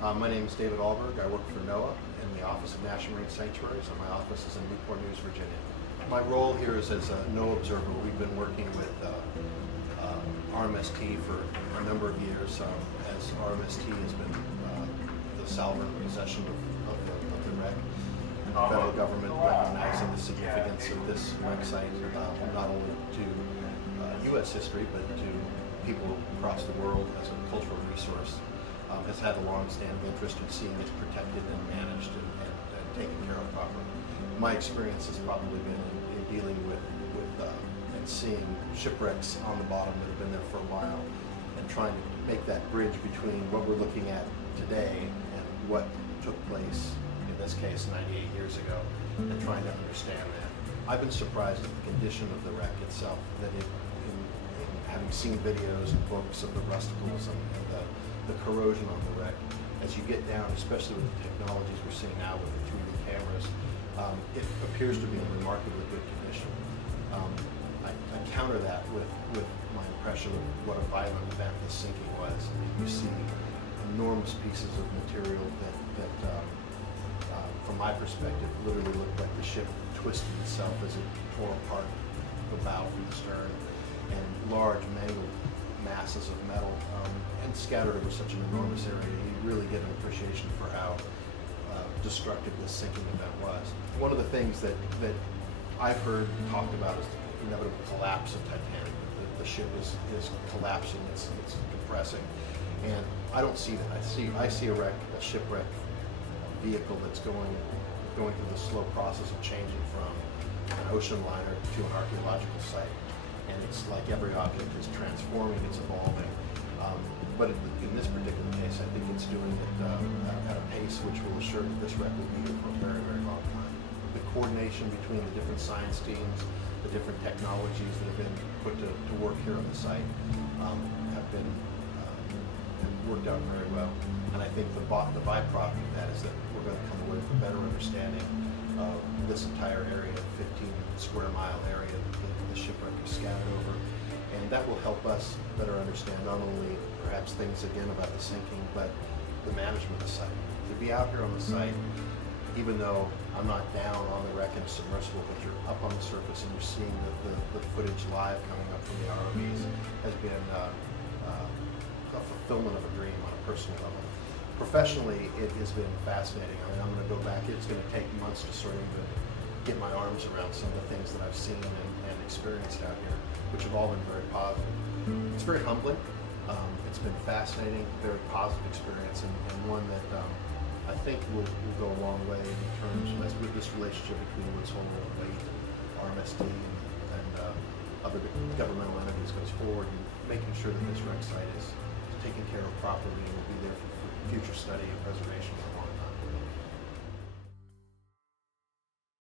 My name is David Alberg. I work for Noaa in the Office of National Marine Sanctuaries, and my office is in Newport News, Virginia. My role here is as a Noaa observer. We've been working with RMST for a number of years, as RMST has been the sovereign possession of the wreck. And the federal government recognizing the significance of this wreck site, not only to U.S. history, but to people across the world as a cultural resource, has had a long-standing interest in seeing it protected and managed and taken care of properly. My experience has probably been in dealing with and seeing shipwrecks on the bottom that have been there for a while, and trying to make that bridge between what we're looking at today and what took place, in this case, 98 years ago, and trying to understand that. I've been surprised at the condition of the wreck itself, that in having seen videos and books of the rusticles and the corrosion on the wreck, as you get down, especially with the technologies we're seeing now with the 3D cameras, it appears to be in remarkably good condition. I counter that with my impression of what a violent event this sinking was. You see enormous pieces of material that from my perspective, literally looked like the ship twisted itself as it tore apart the bow from the stern, and large mangled masses of metal and scattered over such an enormous area. You really get an appreciation for how destructive this sinking event was. One of the things that I've heard talked about is the inevitable collapse of Titanic. The ship is collapsing, it's compressing, and I don't see that. I see a shipwreck vehicle that's going through the slow process of changing from an ocean liner to an archaeological site. And it's like every object is transforming, it's evolving. But in this particular case, I think it's doing it at a pace which will assure that this wreck will be here for a very, very long time. The coordination between the different science teams, the different technologies that have been put to work here on the site have worked out very well. And I think the byproduct of that is that we're going to come away with a better understanding of this entire area, 15 square mile area that the shipwreck is scattered over. And that will help us better understand not only perhaps things again about the sinking, but the management of the site. To be out here on the site, even though I'm not down on the wreck in a submersible, but you're up on the surface and you're seeing the footage live coming up from the ROVs, has been a fulfillment of a dream on a personal level. Professionally, it has been fascinating. I mean, I'm going to go back. It's going to take months to sort of get my arms around some of the things that I've seen and experienced out here, which have all been very positive. It's very humbling. It's been fascinating, very positive experience, and one that I think will go a long way in terms of with this relationship between Woods Hole and Wait, RMST, and other governmental entities goes forward, and making sure that this wreck site is taken care of properly and will be there for future study and preservation for long.